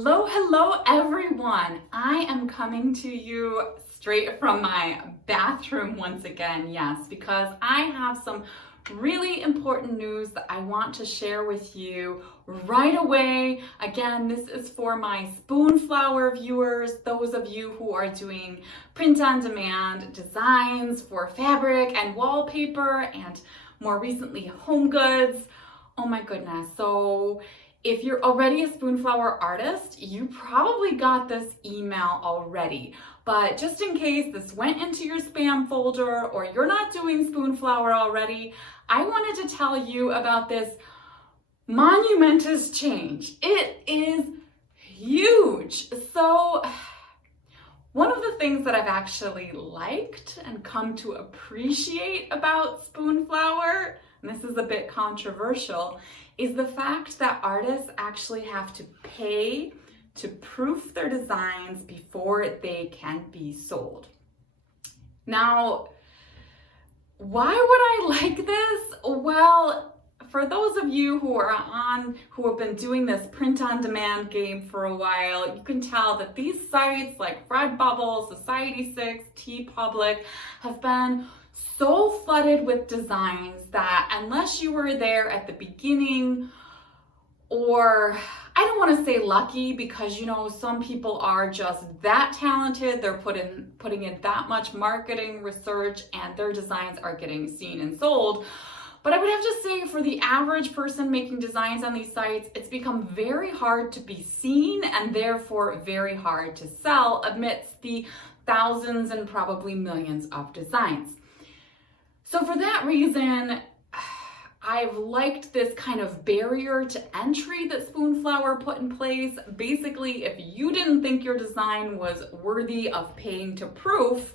Hello everyone. I am coming to you straight from my bathroom once again, yes, because I have some really important news that I want to share with you right away. Again, this is for my Spoonflower viewers, those of you who are doing print-on-demand designs for fabric and wallpaper and more recently home goods. Oh my goodness. So if you're already a Spoonflower artist, you probably got this email already. But just in case this went into your spam folder or you're not doing Spoonflower already, I wanted to tell you about this monumentous change. It is huge. So one of the things that I've actually liked and come to appreciate about Spoonflower, and this is a bit controversial, is the fact that artists actually have to pay to proof their designs before they can be sold. Now, why would I like this? Well, for those of you who have been doing this print-on-demand game for a while, you can tell that these sites like Redbubble, Society6, TeePublic have been so flooded with designs that unless you were there at the beginning, or I don't want to say lucky, because some people are just that talented, they're putting in that much marketing research and their designs are getting seen and sold. But I would have to say, for the average person making designs on these sites, it's become very hard to be seen and therefore very hard to sell amidst the thousands and probably millions of designs. So for that reason, I've liked this kind of barrier to entry that Spoonflower put in place. Basically, if you didn't think your design was worthy of paying to proof,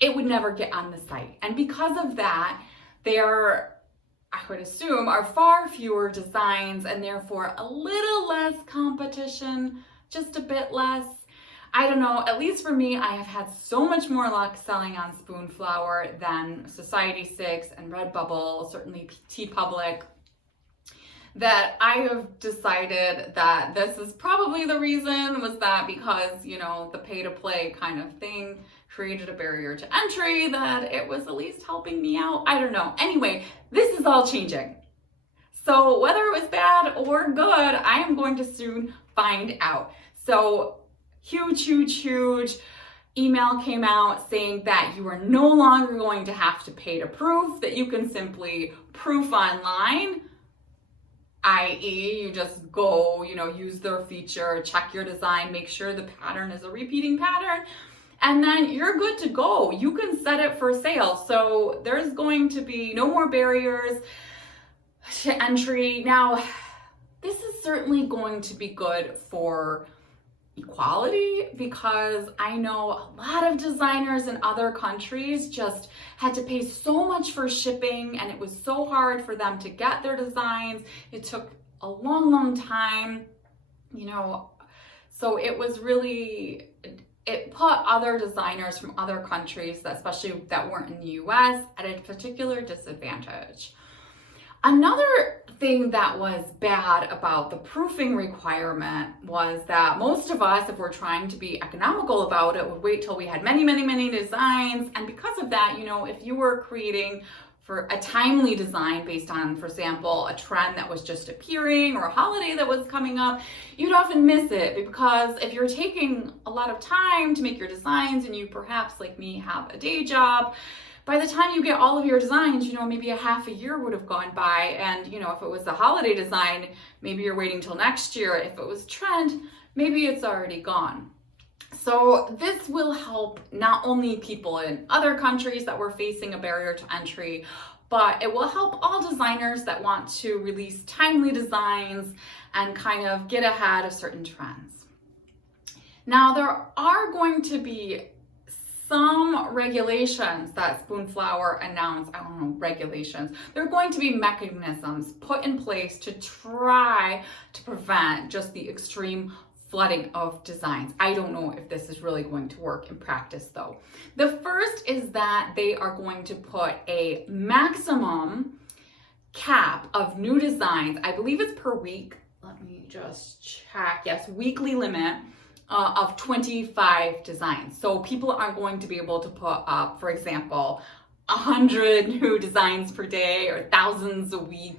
it would never get on the site. And because of that, there, I would assume, are far fewer designs and therefore a little less competition, just a bit less. I don't know, at least for me, I have had so much more luck selling on Spoonflower than Society6 and Redbubble, certainly TeePublic, that I have decided that this is probably the reason, was that because, the pay-to-play kind of thing created a barrier to entry, that it was at least helping me out. I don't know. Anyway, this is all changing. So whether it was bad or good, I am going to soon find out. So huge email came out saying that you are no longer going to have to pay to proof, that you can simply proof online, i.e. you just go, use their feature, check your design, make sure the pattern is a repeating pattern, and then you're good to go. You can set it for sale. So there's going to be no more barriers to entry. Now, this is certainly going to be good for equality, because I know a lot of designers in other countries just had to pay so much for shipping, and it was so hard for them to get their designs. It took a long time, so it was really, it put other designers from other countries, especially that weren't in the US, at a particular disadvantage. Another thing that was bad about the proofing requirement was that most of us, if we're trying to be economical about it, would wait till we had many designs. And because of that, if you were creating for a timely design based on, for example, a trend that was just appearing or a holiday that was coming up, you'd often miss it, because if you're taking a lot of time to make your designs and you perhaps, like me, have a day job, by the time you get all of your designs, maybe a half a year would have gone by. And, if it was a holiday design, maybe you're waiting till next year. If it was trend, maybe it's already gone. So this will help not only people in other countries that were facing a barrier to entry, but it will help all designers that want to release timely designs and kind of get ahead of certain trends. Now, there are going to be some regulations that Spoonflower announced. I don't know, regulations. There are going to be mechanisms put in place to try to prevent just the extreme flooding of designs. I don't know if this is really going to work in practice though. The first is that they are going to put a maximum cap of new designs. I believe it's per week. Let me just check. Yes, weekly limit of 25 designs. So people aren't going to be able to put up, for example, 100 new designs per day or thousands a week.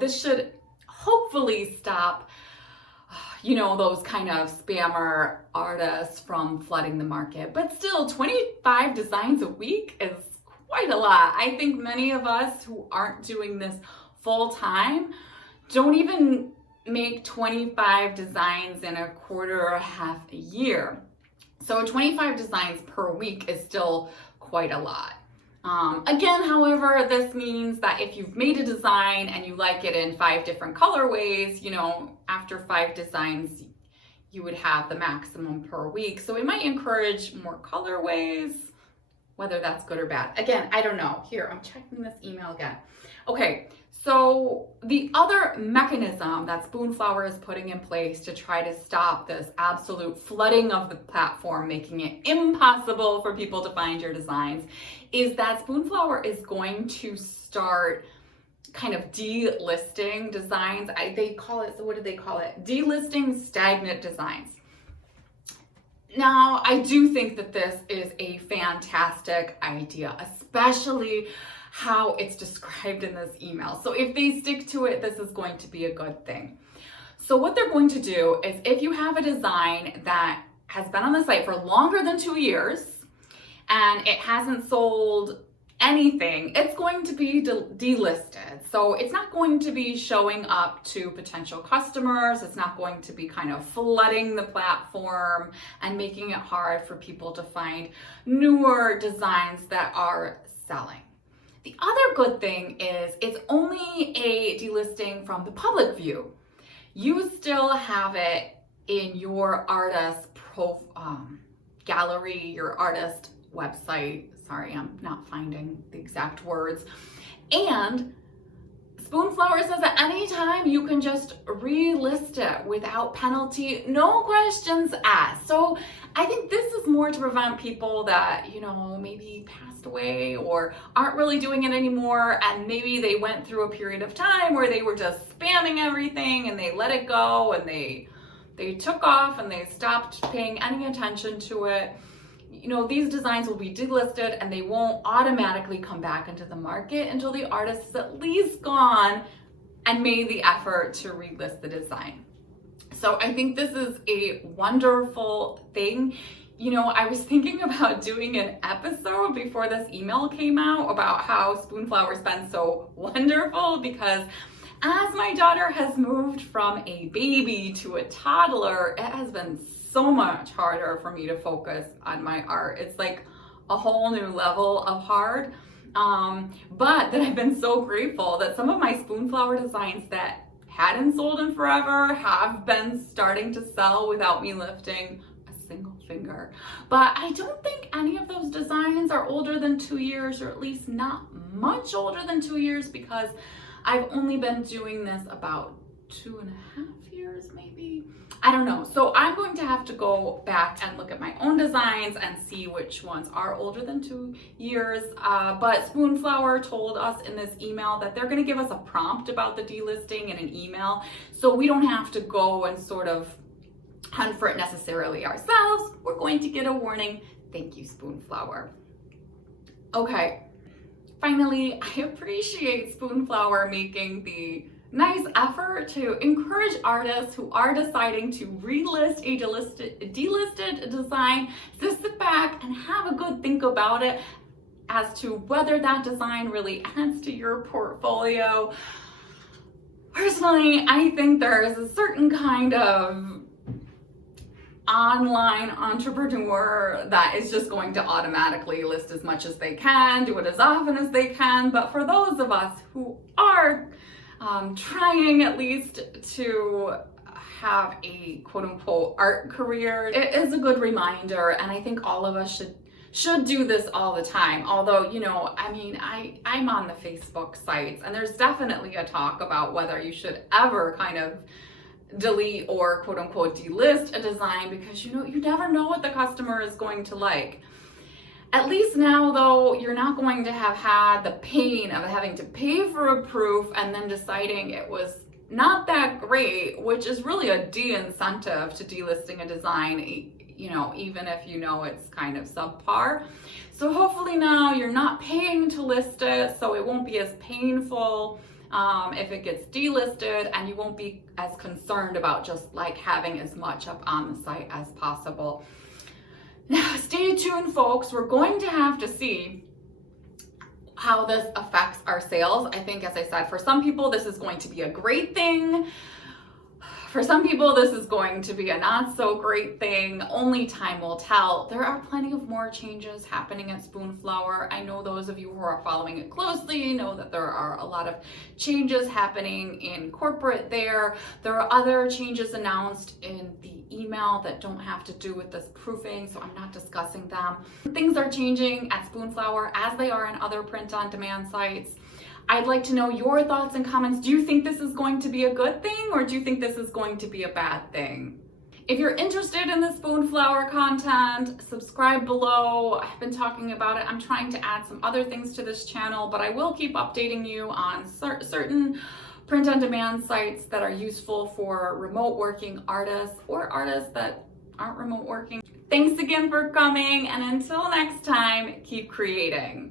This should hopefully stop, those kind of spammer artists from flooding the market. But still, 25 designs a week is quite a lot. I think many of us who aren't doing this full time don't even make 25 designs in a quarter or half a year. So 25 designs per week is still quite a lot. Again, however, this means that if you've made a design and you like it in 5 different colorways, after 5 designs, you would have the maximum per week. So it might encourage more colorways, whether that's good or bad. Again, I don't know. Here, I'm checking this email again. Okay, so the other mechanism that Spoonflower is putting in place to try to stop this absolute flooding of the platform, making it impossible for people to find your designs, is that Spoonflower is going to start kind of delisting designs. They call it, so what do they call it? Delisting stagnant designs. Now, I do think that this is a fantastic idea, especially how it's described in this email. So if they stick to it, this is going to be a good thing. So what they're going to do is, if you have a design that has been on the site for longer than 2 years and it hasn't sold anything, it's going to be delisted. So it's not going to be showing up to potential customers. It's not going to be kind of flooding the platform and making it hard for people to find newer designs that are selling. The other good thing is it's only a delisting from the public view. You still have it in your artist gallery, your artist website. Sorry, I'm not finding the exact words. And Spoonflower says that anytime you can just relist it without penalty, no questions asked. So I think this is more to prevent people that, maybe passed away or aren't really doing it anymore, and maybe they went through a period of time where they were just spamming everything and they let it go and they took off and they stopped paying any attention to it. These designs will be delisted and they won't automatically come back into the market until the artist is at least gone and made the effort to relist the design. So I think this is a wonderful thing. I was thinking about doing an episode before this email came out about how Spoonflower's been so wonderful, because as my daughter has moved from a baby to a toddler, it has been so much harder for me to focus on my art. It's like a whole new level of hard. But that I've been so grateful that some of my Spoonflower designs that hadn't sold in forever have been starting to sell without me lifting a single finger. But I don't think any of those designs are older than 2 years, or at least not much older than 2 years, because I've only been doing this about 2.5 years, maybe. I don't know. So I'm going to have to go back and look at my own designs and see which ones are older than 2 years. But Spoonflower told us in this email that they're going to give us a prompt about the delisting in an email, so we don't have to go and sort of hunt for it necessarily ourselves. We're going to get a warning. Thank you, Spoonflower. Okay. Finally, I appreciate Spoonflower making the nice effort to encourage artists who are deciding to relist a delisted design to sit back and have a good think about it as to whether that design really adds to your portfolio. Personally, I think there is a certain kind of online entrepreneur that is just going to automatically list as much as they can, do it as often as they can. But for those of us who are trying at least to have a quote-unquote art career, it is a good reminder, and I think all of us should do this all the time. Although, I'm on the Facebook sites, and there's definitely a talk about whether you should ever kind of delete or quote-unquote delist a design, because you never know what the customer is going to like. At least now, though, you're not going to have had the pain of having to pay for a proof and then deciding it was not that great, which is really a de-incentive to delisting a design, even if you know it's kind of subpar. So hopefully now you're not paying to list it, so it won't be as painful if it gets delisted, and you won't be as concerned about just like having as much up on the site as possible. Now, stay tuned, folks. We're going to have to see how this affects our sales. I think, as I said, for some people, this is going to be a great thing. For some people, this is going to be a not so great thing. Only time will tell. There are plenty of more changes happening at Spoonflower. I know those of you who are following it closely know that there are a lot of changes happening in corporate there. There are other changes announced in the email that don't have to do with this proofing, so I'm not discussing them. Things are changing at Spoonflower as they are in other print-on-demand sites. I'd like to know your thoughts and comments. Do you think this is going to be a good thing, or do you think this is going to be a bad thing? If you're interested in the Spoonflower content, subscribe below. I've been talking about it. I'm trying to add some other things to this channel, but I will keep updating you on certain print-on-demand sites that are useful for remote working artists or artists that aren't remote working. Thanks again for coming, and until next time, keep creating.